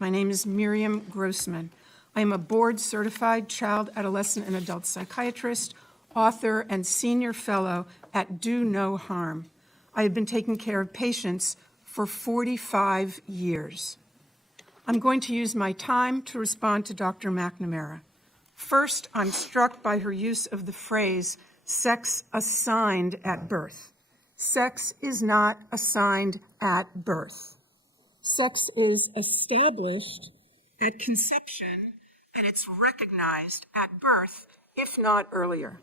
My name is Miriam Grossman. I am a board-certified child, adolescent, and adult psychiatrist, author, and senior fellow at Do No Harm. I have been taking care of patients for 45 years. I'm going to use my time to respond to Dr. McNamara. First, I'm struck by her use of the phrase, sex assigned at birth. Sex is not assigned at birth. Sex is established at conception, and it's recognized at birth, if not earlier.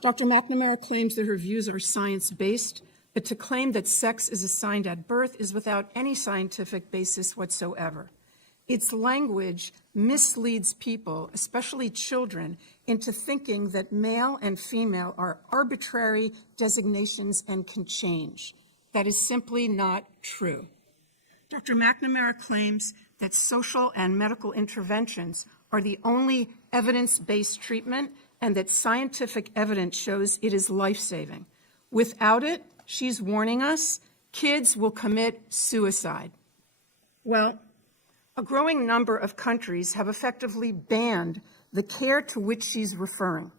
Dr. McNamara claims that her views are science-based, but to claim that sex is assigned at birth is without any scientific basis whatsoever. Its language misleads people, especially children, into thinking that male and female are arbitrary designations and can change. That is simply not true. Dr. McNamara claims that social and medical interventions are the only evidence-based treatment and that scientific evidence shows it is life-saving. Without it, she's warning us, kids will commit suicide. Well, a growing number of countries have effectively banned the care to which she's referring.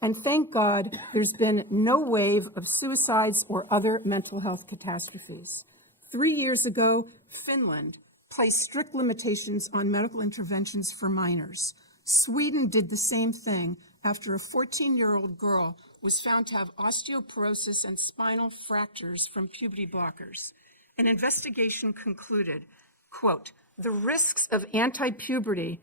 And thank God there's been no wave of suicides or other mental health catastrophes. 3 years ago, Finland placed strict limitations on medical interventions for minors. Sweden did the same thing after a 14-year-old girl was found to have osteoporosis and spinal fractures from puberty blockers. An investigation concluded, quote, the risks of anti-puberty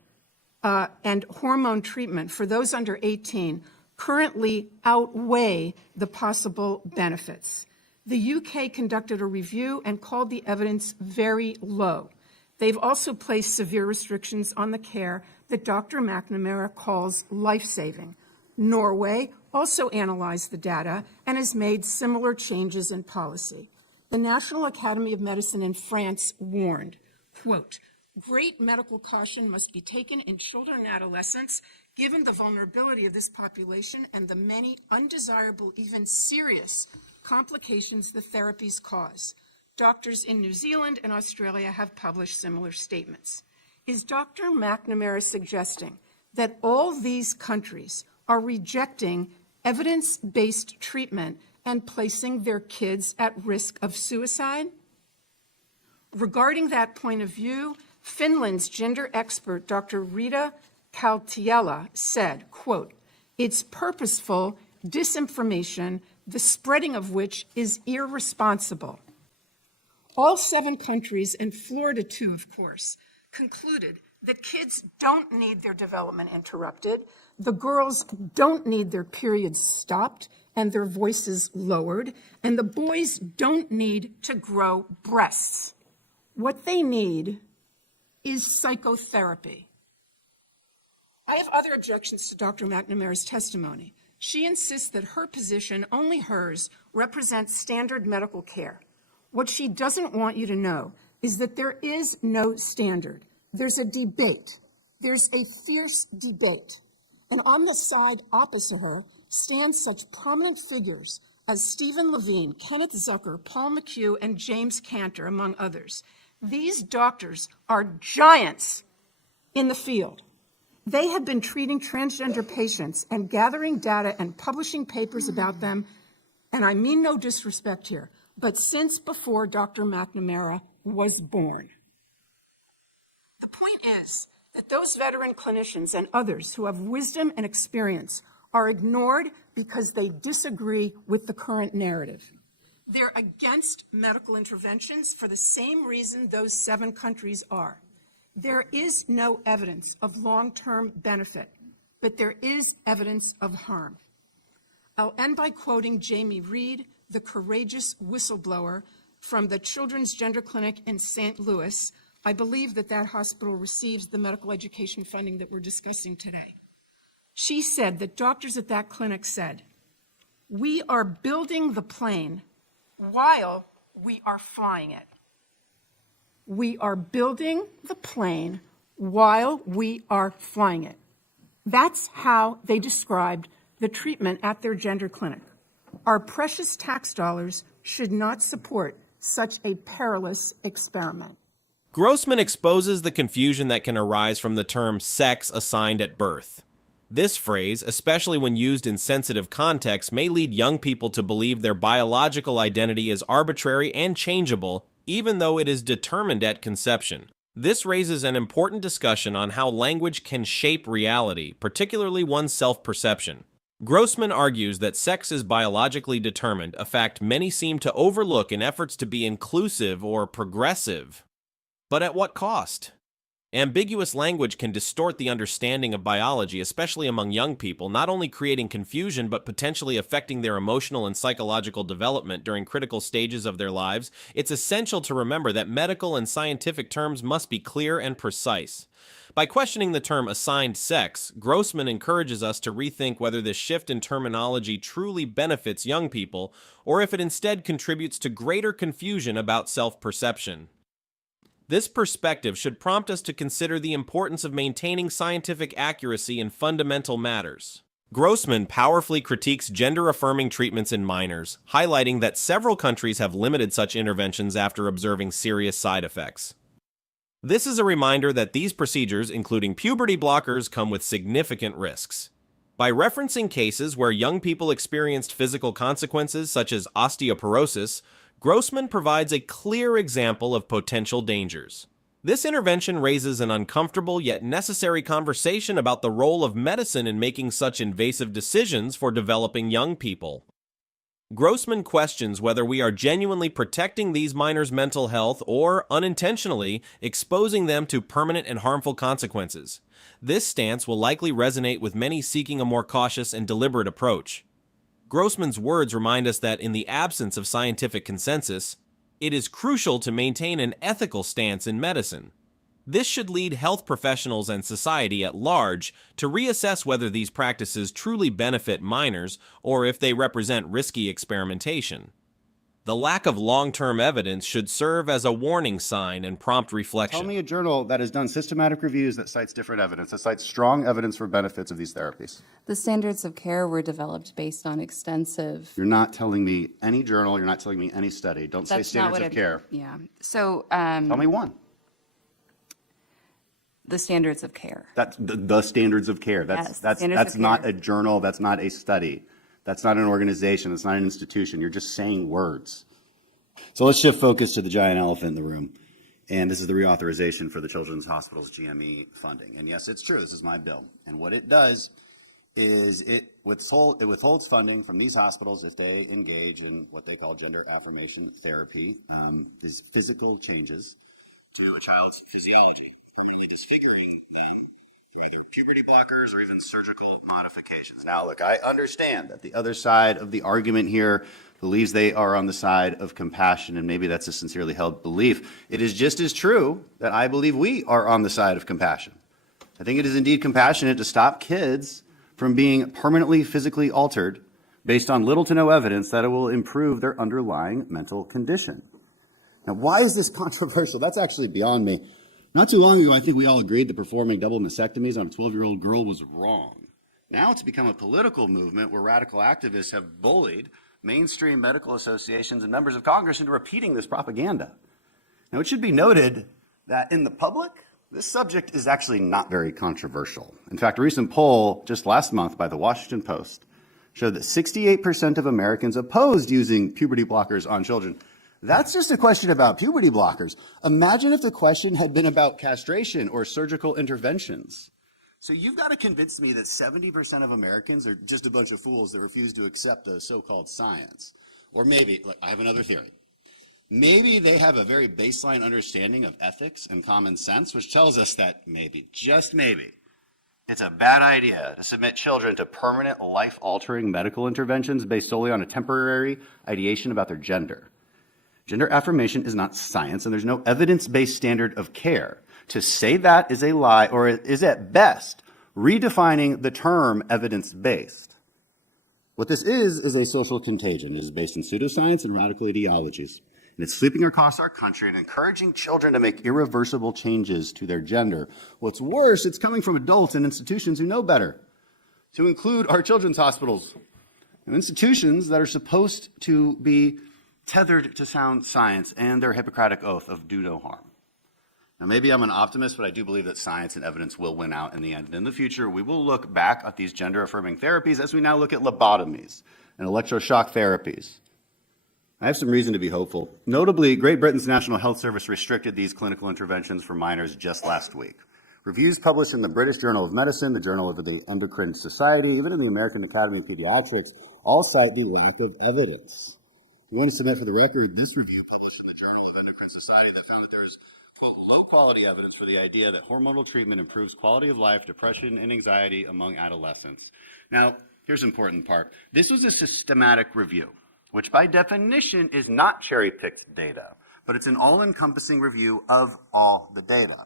and hormone treatment for those under 18 currently outweigh the possible benefits. The UK conducted a review and called the evidence very low. They've also placed severe restrictions on the care that Dr. McNamara calls life-saving. Norway also analyzed the data and has made similar changes in policy. The National Academy of Medicine in France warned, quote, great medical caution must be taken in children and adolescents, given the vulnerability of this population and the many undesirable, even serious complications the therapies cause. Doctors in New Zealand and Australia have published similar statements. Is Dr. McNamara suggesting that all these countries are rejecting evidence-based treatment and placing their kids at risk of suicide? Regarding that point of view, Finland's gender expert, Dr. Rita Kaltiela, said, quote, it's purposeful disinformation, the spreading of which is irresponsible. All 7 countries, and Florida too, of course, concluded that kids don't need their development interrupted, the girls don't need their periods stopped and their voices lowered, and the boys don't need to grow breasts. What they need is psychotherapy. I have other objections to Dr. McNamara's testimony. She insists that her position, only hers, represents standard medical care. What she doesn't want you to know is that there is no standard. There's a debate. There's a fierce debate. And on the side opposite her stand such prominent figures as Stephen Levine, Kenneth Zucker, Paul McHugh, and James Cantor, among others. These doctors are giants in the field. They have been treating transgender patients and gathering data and publishing papers about them, and I mean no disrespect here, but since before Dr. McNamara was born. The point is that those veteran clinicians and others who have wisdom and experience are ignored because they disagree with the current narrative. They're against medical interventions for the same reason those 7 countries are. There is no evidence of long-term benefit, but there is evidence of harm. I'll end by quoting Jamie Reed, the courageous whistleblower from the Children's Gender Clinic in St. Louis. I believe that that hospital receives the medical education funding that we're discussing today. She said that doctors at that clinic said, we are building the plane while we are flying it. We are building the plane while we are flying it. That's how they described the treatment at their gender clinic. Our precious tax dollars should not support such a perilous experiment. Grossman exposes the confusion that can arise from the term sex assigned at birth. This phrase, especially when used in sensitive contexts, may lead young people to believe their biological identity is arbitrary and changeable, even though it is determined at conception. This raises an important discussion on how language can shape reality, particularly one's self-perception. Grossman argues that sex is biologically determined, a fact many seem to overlook in efforts to be inclusive or progressive. But at what cost? Ambiguous language can distort the understanding of biology, especially among young people, not only creating confusion but potentially affecting their emotional and psychological development during critical stages of their lives. It's essential to remember that medical and scientific terms must be clear and precise. By questioning the term assigned sex, Grossman encourages us to rethink whether this shift in terminology truly benefits young people or if it instead contributes to greater confusion about self-perception. This perspective should prompt us to consider the importance of maintaining scientific accuracy in fundamental matters. Grossman powerfully critiques gender-affirming treatments in minors, highlighting that several countries have limited such interventions after observing serious side effects. This is a reminder that these procedures, including puberty blockers, come with significant risks. By referencing cases where young people experienced physical consequences such as osteoporosis, Grossman provides a clear example of potential dangers. This intervention raises an uncomfortable yet necessary conversation about the role of medicine in making such invasive decisions for developing young people. Grossman questions whether we are genuinely protecting these minors' mental health or, unintentionally, exposing them to permanent and harmful consequences. This stance will likely resonate with many seeking a more cautious and deliberate approach. Grossman's words remind us that in the absence of scientific consensus, it is crucial to maintain an ethical stance in medicine. This should lead health professionals and society at large to reassess whether these practices truly benefit minors or if they represent risky experimentation. The lack of long-term evidence should serve as a warning sign and prompt reflection. Tell me a journal that has done systematic reviews that cites different evidence, that cites strong evidence for benefits of these therapies. The standards of care were developed based on extensive. You're not telling me any journal, you're not telling me any study. Don't say standards of care. Yeah. So. Tell me one. The standards of care. That's the standards of care. That's not a journal, that's not a study. That's not an organization, that's not an institution. You're just saying words. So let's shift focus to the giant elephant in the room. And this is the reauthorization for the Children's Hospital's GME funding. And yes, it's true, this is my bill. And what it does is it withholds funding from these hospitals if they engage in what they call gender affirmation therapy, these physical changes to a child's physiology, permanently disfiguring them through either puberty blockers or even surgical modifications. Now, look, I understand that the other side of the argument here believes they are on the side of compassion, and maybe that's a sincerely held belief. It is just as true that I believe we are on the side of compassion. I think it is indeed compassionate to stop kids from being permanently physically altered based on little to no evidence that it will improve their underlying mental condition. Now, why is this controversial? That's actually beyond me. Not too long ago, I think we all agreed that performing double mastectomies on a 12-year-old girl was wrong. Now it's become a political movement where radical activists have bullied mainstream medical associations and members of Congress into repeating this propaganda. Now, it should be noted that in the public, this subject is actually not very controversial. In fact, a recent poll just last month by the Washington Post showed that 68% of Americans opposed using puberty blockers on children. That's just a question about puberty blockers. Imagine if the question had been about castration or surgical interventions. So you've got to convince me that 70% of Americans are just a bunch of fools that refuse to accept the so-called science. Or maybe, look, I have another theory. Maybe they have a very baseline understanding of ethics and common sense, which tells us that maybe, just maybe, it's a bad idea to submit children to permanent life-altering medical interventions based solely on a temporary ideation about their gender. Gender affirmation is not science, and there's no evidence-based standard of care. To say that is a lie, or is at best redefining the term evidence-based. What this is a social contagion. It is based in pseudoscience and radical ideologies. And it's sweeping across our country and encouraging children to make irreversible changes to their gender. What's worse, it's coming from adults and institutions who know better, to include our children's hospitals and institutions that are supposed to be tethered to sound science and their Hippocratic oath of do no harm. Now, maybe I'm an optimist, but I do believe that science and evidence will win out in the end. And in the future, we will look back at these gender-affirming therapies as we now look at lobotomies and electroshock therapies. I have some reason to be hopeful. Notably, Great Britain's National Health Service restricted these clinical interventions for minors just last week. Reviews published in the British Journal of Medicine, the Journal of the Endocrine Society, even in the American Academy of Pediatrics, all cite the lack of evidence. I want to submit for the record this review published in the Journal of Endocrine Society that found that there is, quote, low-quality evidence for the idea that hormonal treatment improves quality of life, depression, and anxiety among adolescents. Now, here's the important part. This was a systematic review, which by definition is not cherry-picked data, but it's an all-encompassing review of all the data.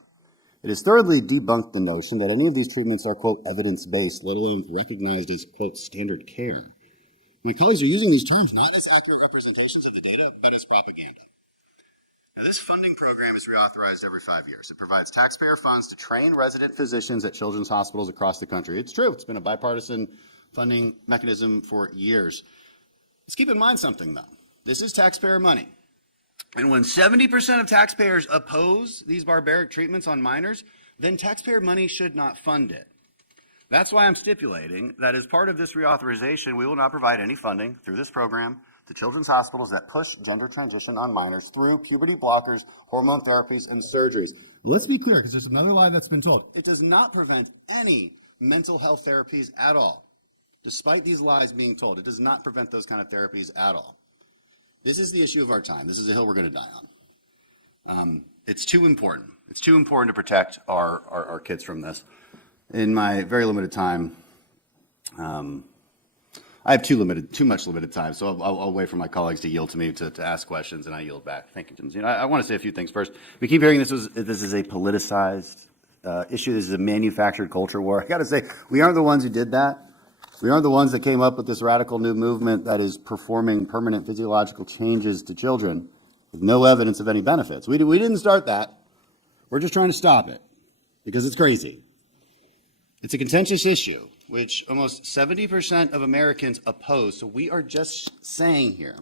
It has thoroughly debunked the notion that any of these treatments are, quote, evidence-based, let alone recognized as, quote, standard care. My colleagues are using these terms not as accurate representations of the data, but as propaganda. Now, this funding program is reauthorized every 5 years. It provides taxpayer funds to train resident physicians at children's hospitals across the country. It's true. It's been a bipartisan funding mechanism for years. Let's keep in mind something, though. This is taxpayer money. And when 70% of taxpayers oppose these barbaric treatments on minors, then taxpayer money should not fund it. That's why I'm stipulating that as part of this reauthorization, we will not provide any funding through this program to children's hospitals that push gender transition on minors through puberty blockers, hormone therapies, and surgeries. Let's be clear, because there's another lie that's been told. It does not prevent any mental health therapies at all. Despite these lies being told, it does not prevent those kind of therapies at all. This is the issue of our time. This is a hill we're going to die on. It's too important. It's too important to protect our kids from this. In my very limited time, I have too much limited time, so I'll wait for my colleagues to yield to me to ask questions, and I yield back. Thank you, Jim. I want to say a few things first. We keep hearing this is a politicized issue. This is a manufactured culture war. I got to say, we aren't the ones who did that. We aren't the ones that came up with this radical new movement that is performing permanent physiological changes to children with no evidence of any benefits. We didn't start that. We're just trying to stop it because it's crazy. It's a contentious issue, which almost 70% of Americans oppose. So we are just saying here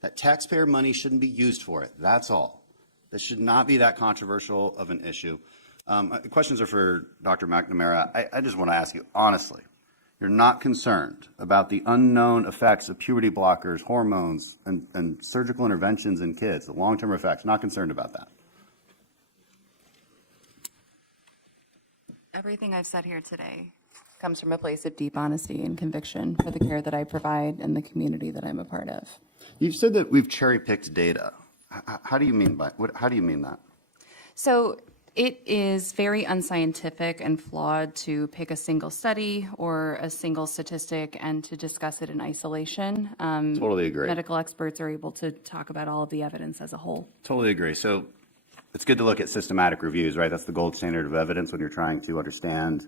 that taxpayer money shouldn't be used for it. That's all. This should not be that controversial of an issue. Questions are for Dr. McNamara. I just want to ask you, honestly, you're not concerned about the unknown effects of puberty blockers, hormones, and surgical interventions in kids, the long-term effects, not concerned about that? Everything I've said here today comes from a place of deep honesty and conviction for the care that I provide and the community that I'm a part of. You've said that we've cherry-picked data. How do you mean that? So it is very unscientific and flawed to pick a single study or a single statistic and to discuss it in isolation. Totally agree. Medical experts are able to talk about all of the evidence as a whole. Totally agree. So it's good to look at systematic reviews, right? That's the gold standard of evidence when you're trying to understand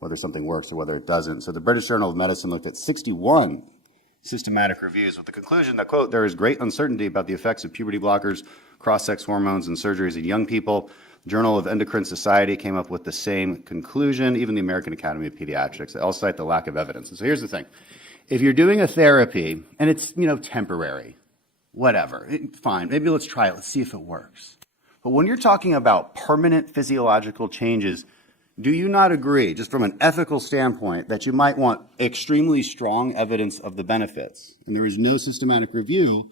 whether something works or whether it doesn't. So the British Journal of Medicine looked at 61 systematic reviews with the conclusion that, quote, there is great uncertainty about the effects of puberty blockers, cross-sex hormones, and surgeries in young people. The Journal of Endocrine Society came up with the same conclusion, even the American Academy of Pediatrics. They all cite the lack of evidence. And so here's the thing. If you're doing a therapy and it's, temporary, whatever, fine, maybe let's try it. Let's see if it works. But when you're talking about permanent physiological changes, do you not agree, just from an ethical standpoint, that you might want extremely strong evidence of the benefits? And there is no systematic review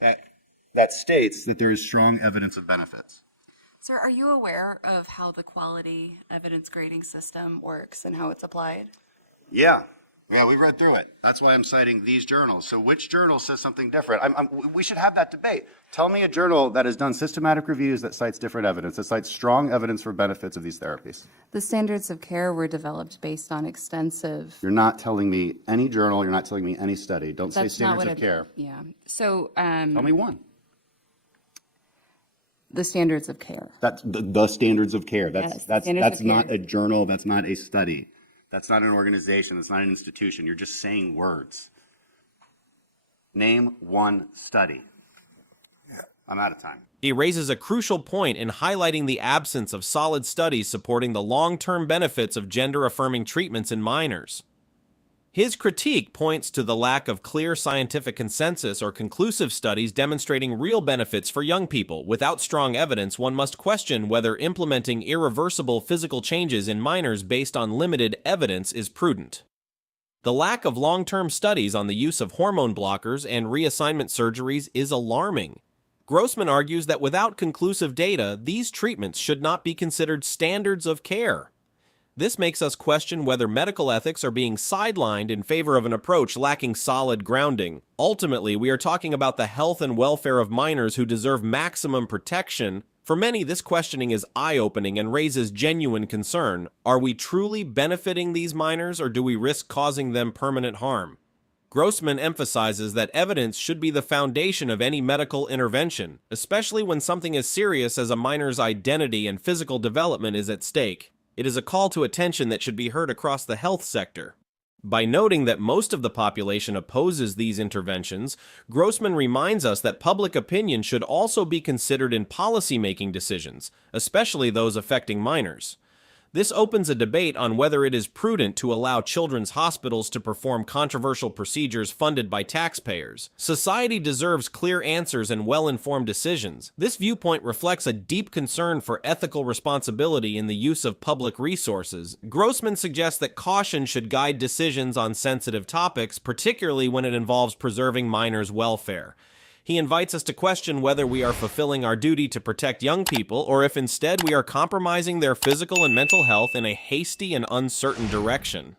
that states that there is strong evidence of benefits. Sir, are you aware of how the quality evidence grading system works and how it's applied? Yeah, we read through it. That's why I'm citing these journals. So which journal says something different? We should have that debate. Tell me a journal that has done systematic reviews that cites different evidence, that cites strong evidence for benefits of these therapies. The standards of care were developed based on extensive... You're not telling me any journal, you're not telling me any study. Don't say standards of care. Yeah. So... Tell me one. The standards of care. That's the standards of care. That's not care. a journal. That's not a study. That's not an organization. That's not an institution. You're just saying words. Name one study. I'm out of time. He raises a crucial point in highlighting the absence of solid studies supporting the long-term benefits of gender-affirming treatments in minors. His critique points to the lack of clear scientific consensus or conclusive studies demonstrating real benefits for young people. Without strong evidence, one must question whether implementing irreversible physical changes in minors based on limited evidence is prudent. The lack of long-term studies on the use of hormone blockers and reassignment surgeries is alarming. Grossman argues that without conclusive data, these treatments should not be considered standards of care. This makes us question whether medical ethics are being sidelined in favor of an approach lacking solid grounding. Ultimately, we are talking about the health and welfare of minors who deserve maximum protection. For many, this questioning is eye-opening and raises genuine concern. Are we truly benefiting these minors, or do we risk causing them permanent harm? Grossman emphasizes that evidence should be the foundation of any medical intervention, especially when something as serious as a minor's identity and physical development is at stake. It is a call to attention that should be heard across the health sector. By noting that most of the population opposes these interventions, Grossman reminds us that public opinion should also be considered in policy-making decisions, especially those affecting minors. This opens a debate on whether it is prudent to allow children's hospitals to perform controversial procedures funded by taxpayers. Society deserves clear answers and well-informed decisions. This viewpoint reflects a deep concern for ethical responsibility in the use of public resources. Grossman suggests that caution should guide decisions on sensitive topics, particularly when it involves preserving minors' welfare. He invites us to question whether we are fulfilling our duty to protect young people, or if instead we are compromising their physical and mental health in a hasty and uncertain direction.